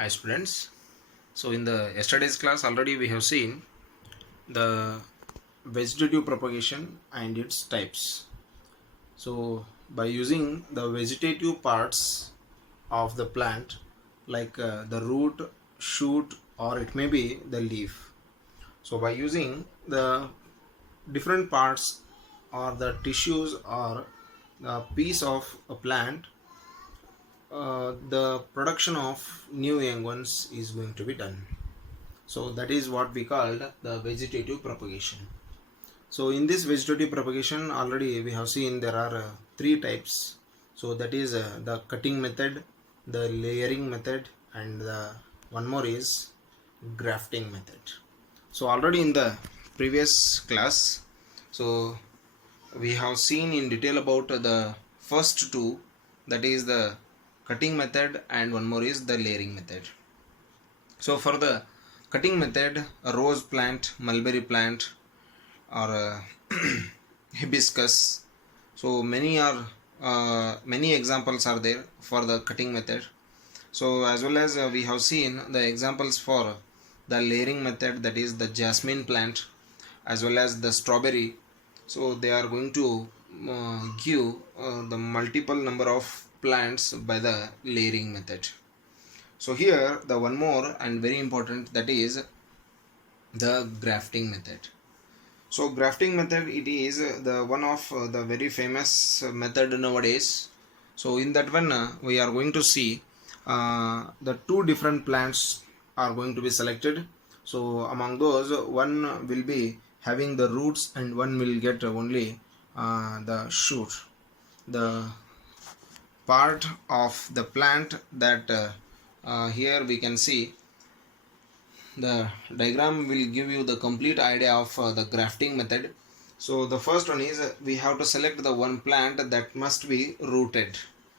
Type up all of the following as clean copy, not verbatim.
Hi students. So in the yesterday's class already we have seen the vegetative propagation and its types. So by using the vegetative parts of the plant like the root, shoot, or it may be the leaf. So by using the different parts or the tissues or the piece of a plant, the production of new young ones is going to be done. So that is what we called the vegetative propagation. So in this vegetative propagation already we have seen there are three types. So that is the cutting method, the layering method, and the one more is grafting method. So already in the previous class, so we have seen in detail about the first two, that is the cutting method and one more is the layering method. So for the cutting method, a rose plant, mulberry plant, or hibiscus. So many examples are there for the cutting method. So as well as we have seen the examples for the layering method, that is the jasmine plant as well as the strawberry. So they are going to give the multiple number of plants by the layering method. So here the one more and very important, that is the grafting method. So grafting method, it is the one of the very famous method nowadays. So in that one we are going to see the two different plants are going to be selected. So among those, one will be having the roots and one will get only the shoot, the part of the plant that here we can see. The diagram will give you the complete idea of the grafting method. So the first one is we have to select the one plant that must be rooted.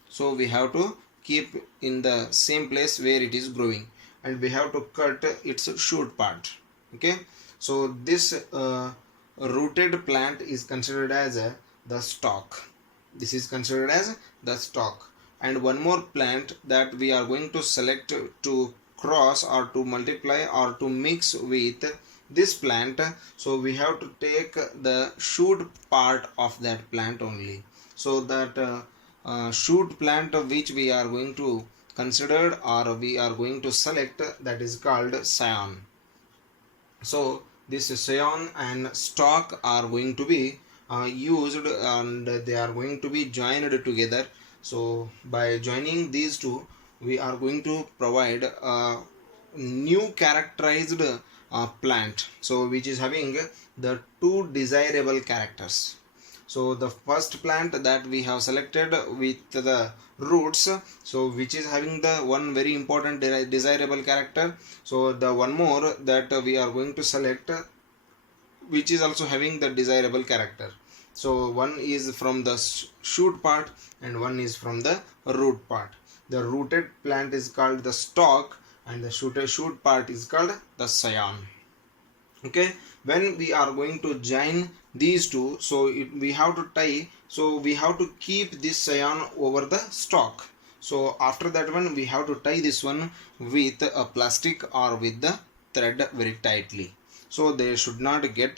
So we have to keep in the same place where it is growing, and we have to cut its shoot part. Okay, so this rooted plant is considered as the stalk. This is considered as the stalk. And one more plant that we are going to select to cross or to multiply or to mix with this plant, so we have to take the shoot part of that plant only. So that shoot plant which we are going to consider or we are going to select, that is called Scion. So this Scion and stalk are going to be used and they are going to be joined together. So by joining these two, we are going to provide a new characterized plant, so which is having the two desirable characters. So the first plant that we have selected with the roots, so which is having the one very important desirable character. So the one more that we are going to select, which is also having the desirable character. So one is from the shoot part and one is from the root part. The rooted plant is called the stalk and the shoot part is called the Scion. Okay, when we are going to join these two, so we have to tie, so we have to keep this Scion over the stalk. So after that one, we have to tie this one with a plastic or with the thread very tightly, so they should not get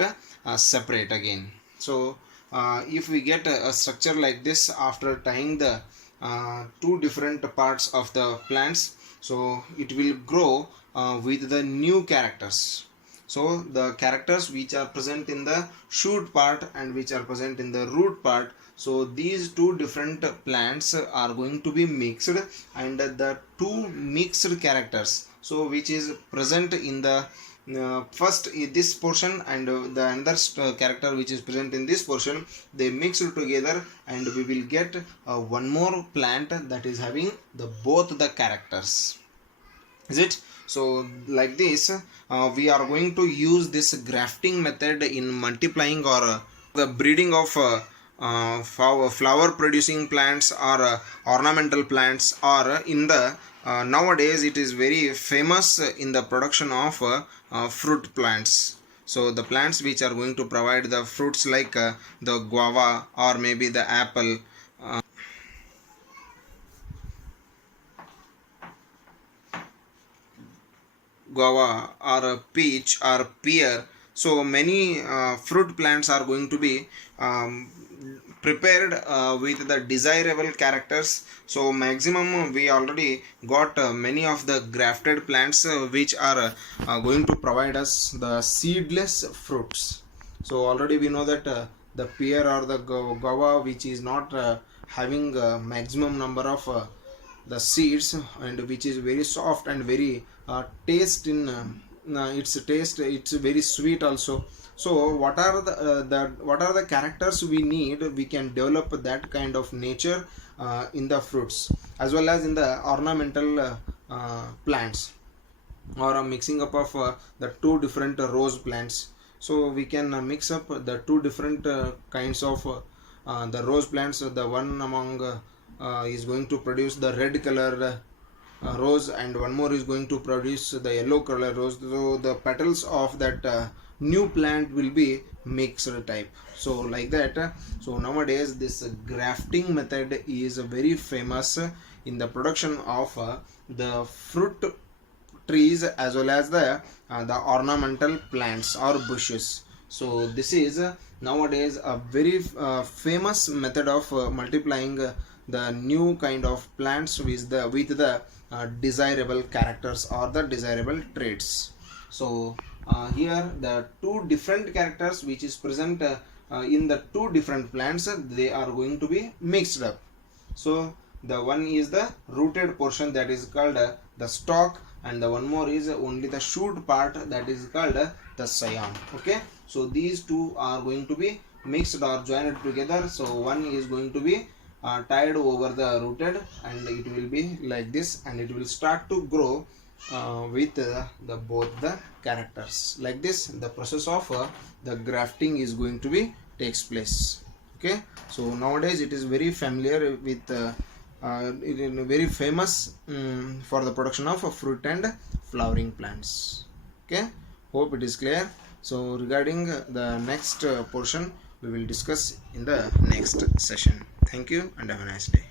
separate again. So if we get a structure like this after tying the two different parts of the plants, so it will grow with the new characters. So the characters which are present in the shoot part and which are present in the root part, so these two different plants are going to be mixed, and the two mixed characters, so which is present in the first this portion and the another character which is present in this portion, they mixed together and we will get one more plant that is having the both the characters. Is it? So like this we are going to use this grafting method in multiplying or the breeding of flower producing plants or ornamental plants, or in the nowadays it is very famous in the production of fruit plants. So the plants which are going to provide the fruits like the guava or maybe the apple. guava or a peach or pear. So many fruit plants are going to be prepared with the desirable characters. So maximum we already got many of the grafted plants which are going to provide us the seedless fruits. So already we know that the pear or the guava which is not having maximum number of the seeds, and which is very soft and very taste in its taste, it's very sweet also. So what are the characters we need, we can develop that kind of nature in the fruits as well as in the ornamental plants, or a mixing up of the two different rose plants. So we can mix up the two different kinds of the rose plants. The one among is going to produce the red color rose, and one more is going to produce the yellow color rose. So the petals of that new plant will be mixed type. So like that so nowadays this grafting method is very famous in the production of the fruit trees as well as the ornamental plants or bushes. So this is nowadays a very famous method of multiplying the new kind of plants with the desirable characters or the desirable traits. So here the two different characters which is present in the two different plants, they are going to be mixed up. So the one is the rooted portion, that is called the stalk, and the one more is only the shoot part, that is called the scion. Okay, so these two are going to be mixed or joined together. So one is going to be tied over the rooted, and it will be like this, and it will start to grow with the both the characters. Like this the process of the grafting is going to be takes place. Okay, so nowadays it is very familiar with it is very famous for the production of fruit and flowering plants. Okay, hope it is clear. So regarding the next portion we will discuss in the next session. Thank you and have a nice day.